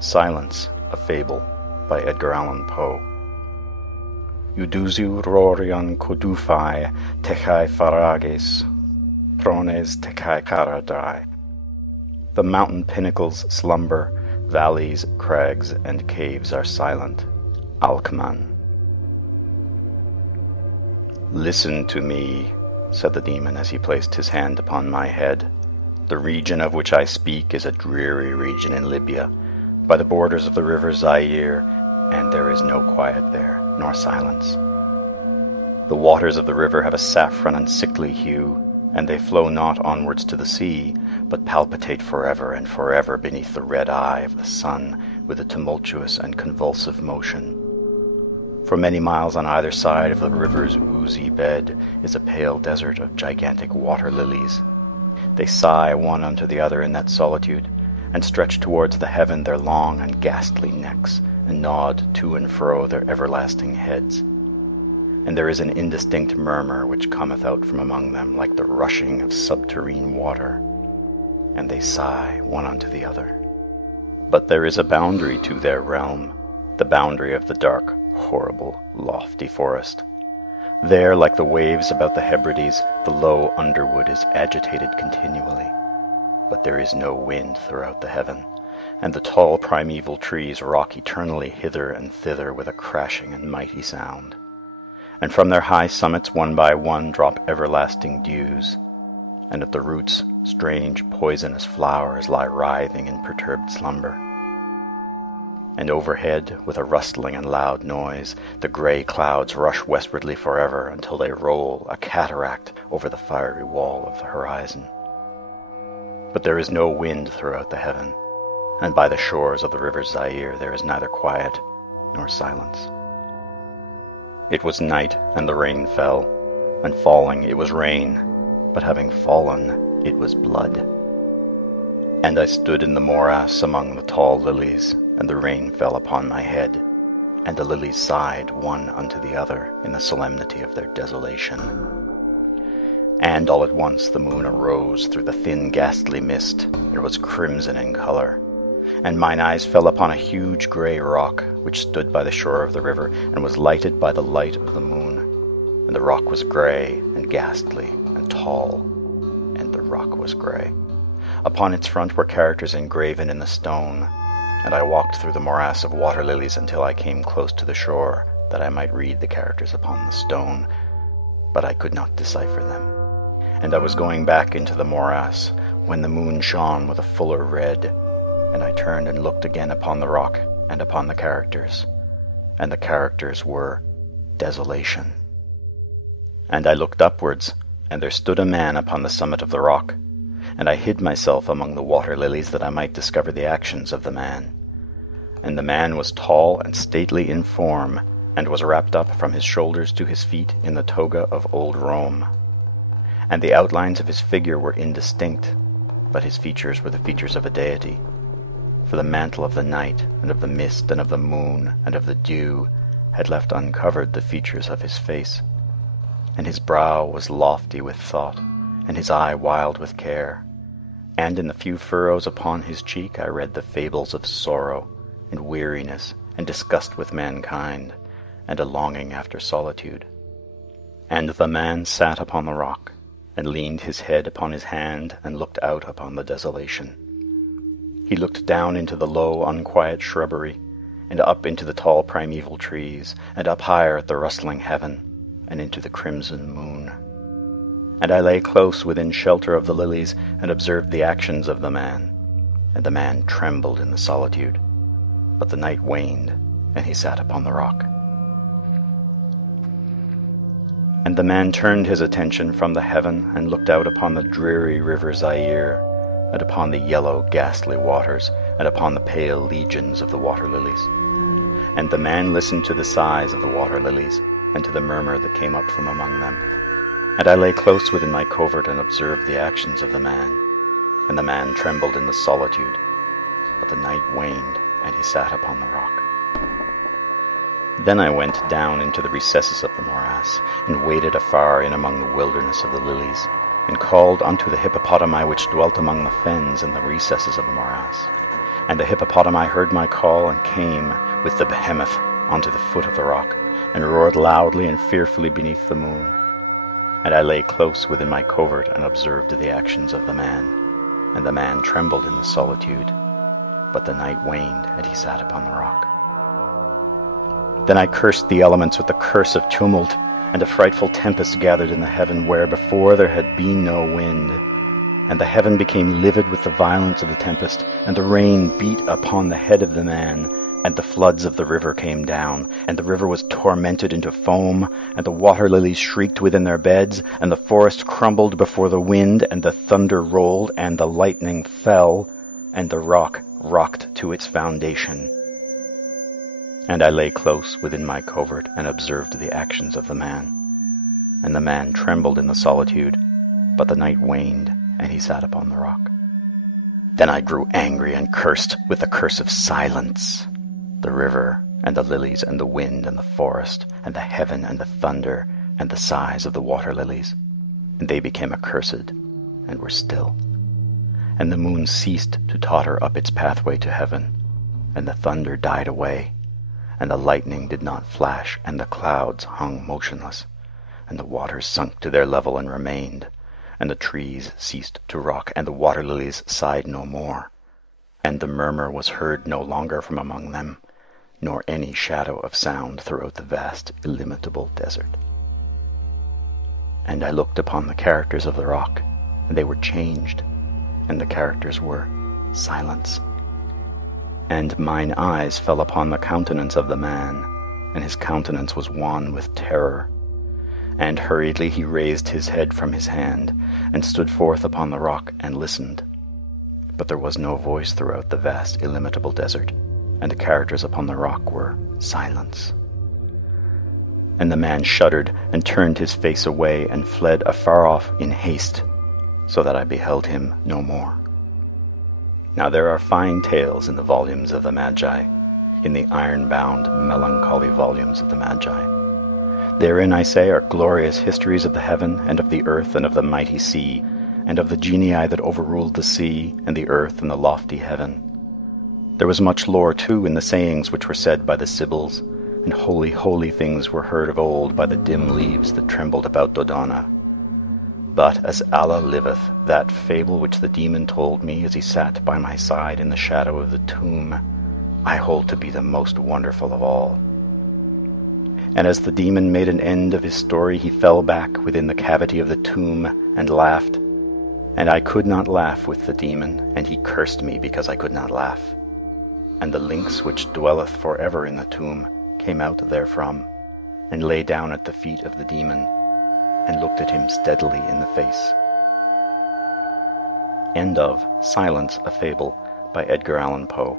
Silence, a Fable, by Edgar Allan Poe. Iuduzu rorion codufai techai farages, prones techai caradai. The mountain pinnacles slumber, valleys, crags, and caves are silent. Alcman. Listen to me, said the demon as he placed his hand upon my head. The region of which I speak is a dreary region in Libya, by the borders of the river Zaire, and there is no quiet there, nor silence. The waters of the river have a saffron and sickly hue, and they flow not onwards to the sea, but palpitate forever and forever beneath the red eye of the sun with a tumultuous and convulsive motion. For many miles on either side of the river's oozy bed is a pale desert of gigantic water lilies. They sigh one unto the other in that solitude, and stretch towards the heaven their long and ghastly necks, and nod to and fro their everlasting heads. And there is an indistinct murmur which cometh out from among them like the rushing of subterrene water, and they sigh one unto the other. But there is a boundary to their realm, the boundary of the dark, horrible, lofty forest. There, like the waves about the Hebrides, the low underwood is agitated continually. But there is no wind throughout the heaven, and the tall primeval trees rock eternally hither and thither with a crashing and mighty sound. And from their high summits one by one drop everlasting dews, and at the roots strange poisonous flowers lie writhing in perturbed slumber. And overhead, with a rustling and loud noise, the grey clouds rush westwardly forever until they roll, a cataract, over the fiery wall of the horizon. But there is no wind throughout the heaven, and by the shores of the river Zaire there is neither quiet nor silence. It was night, and the rain fell, and falling it was rain, but having fallen it was blood. And I stood in the morass among the tall lilies, and the rain fell upon my head, and the lilies sighed one unto the other in the solemnity of their desolation. And all at once the moon arose through the thin ghastly mist, and was crimson in colour, and mine eyes fell upon a huge grey rock, which stood by the shore of the river, and was lighted by the light of the moon. And the rock was grey, and ghastly, and tall, and the rock was grey. Upon its front were characters engraven in the stone, and I walked through the morass of water lilies until I came close to the shore, that I might read the characters upon the stone, but I could not decipher them. And I was going back into the morass, when the moon shone with a fuller red, and I turned and looked again upon the rock and upon the characters, and the characters were desolation. And I looked upwards, and there stood a man upon the summit of the rock, and I hid myself among the water lilies that I might discover the actions of the man. And the man was tall and stately in form, and was wrapped up from his shoulders to his feet in the toga of old Rome. And the outlines of his figure were indistinct, but his features were the features of a deity. For the mantle of the night, and of the mist, and of the moon, and of the dew, had left uncovered the features of his face. And his brow was lofty with thought, and his eye wild with care. And in the few furrows upon his cheek I read the fables of sorrow, and weariness, and disgust with mankind, and a longing after solitude. And the man sat upon the rock, and leaned his head upon his hand, and looked out upon the desolation. He looked down into the low, unquiet shrubbery, and up into the tall primeval trees, and up higher at the rustling heaven, and into the crimson moon. And I lay close within shelter of the lilies, and observed the actions of the man. And the man trembled in the solitude. But the night waned, and he sat upon the rock. And the man turned his attention from the heaven, and looked out upon the dreary river Zaire, and upon the yellow ghastly waters, and upon the pale legions of the water lilies. And the man listened to the sighs of the water lilies, and to the murmur that came up from among them. And I lay close within my covert and observed the actions of the man. And the man trembled in the solitude, but the night waned, and he sat upon the rock. Then I went down into the recesses of the morass, and waded afar in among the wilderness of the lilies, and called unto the hippopotami which dwelt among the fens in the recesses of the morass. And the hippopotami heard my call and came with the behemoth onto the foot of the rock, and roared loudly and fearfully beneath the moon. And I lay close within my covert and observed the actions of the man. And the man trembled in the solitude, but the night waned, and he sat upon the rock. Then I cursed the elements with the curse of tumult, and a frightful tempest gathered in the heaven where before there had been no wind. And the heaven became livid with the violence of the tempest, and the rain beat upon the head of the man, and the floods of the river came down, and the river was tormented into foam, and the water lilies shrieked within their beds, and the forest crumbled before the wind, and the thunder rolled, and the lightning fell, and the rock rocked to its foundation. And I lay close within my covert and observed the actions of the man. And the man trembled in the solitude, but the night waned, and he sat upon the rock. Then I grew angry and cursed with the curse of silence, the river, and the lilies, and the wind, and the forest, and the heaven, and the thunder, and the sighs of the water lilies. And they became accursed, and were still. And the moon ceased to totter up its pathway to heaven, and the thunder died away, and the lightning did not flash, and the clouds hung motionless, and the waters sunk to their level and remained, and the trees ceased to rock, and the water lilies sighed no more, and the murmur was heard no longer from among them, nor any shadow of sound throughout the vast, illimitable desert. And I looked upon the characters of the rock, and they were changed, and the characters were silence. And mine eyes fell upon the countenance of the man, and his countenance was wan with terror. And hurriedly he raised his head from his hand, and stood forth upon the rock, and listened. But there was no voice throughout the vast, illimitable desert, and the characters upon the rock were silence. And the man shuddered, and turned his face away, and fled afar off in haste, so that I beheld him no more. Now there are fine tales in the volumes of the Magi, in the iron-bound, melancholy volumes of the Magi. Therein, I say, are glorious histories of the heaven, and of the earth, and of the mighty sea, and of the genii that overruled the sea, and the earth, and the lofty heaven. There was much lore, too, in the sayings which were said by the Sibyls, and holy, holy things were heard of old by the dim leaves that trembled about Dodona. But as Allah liveth, that fable which the demon told me as he sat by my side in the shadow of the tomb, I hold to be the most wonderful of all. And as the demon made an end of his story, he fell back within the cavity of the tomb and laughed. And I could not laugh with the demon, and he cursed me because I could not laugh. And the lynx which dwelleth for ever in the tomb came out therefrom, and lay down at the feet of the demon, and looked at him steadily in the face. End of Silence, a Fable by Edgar Allan Poe.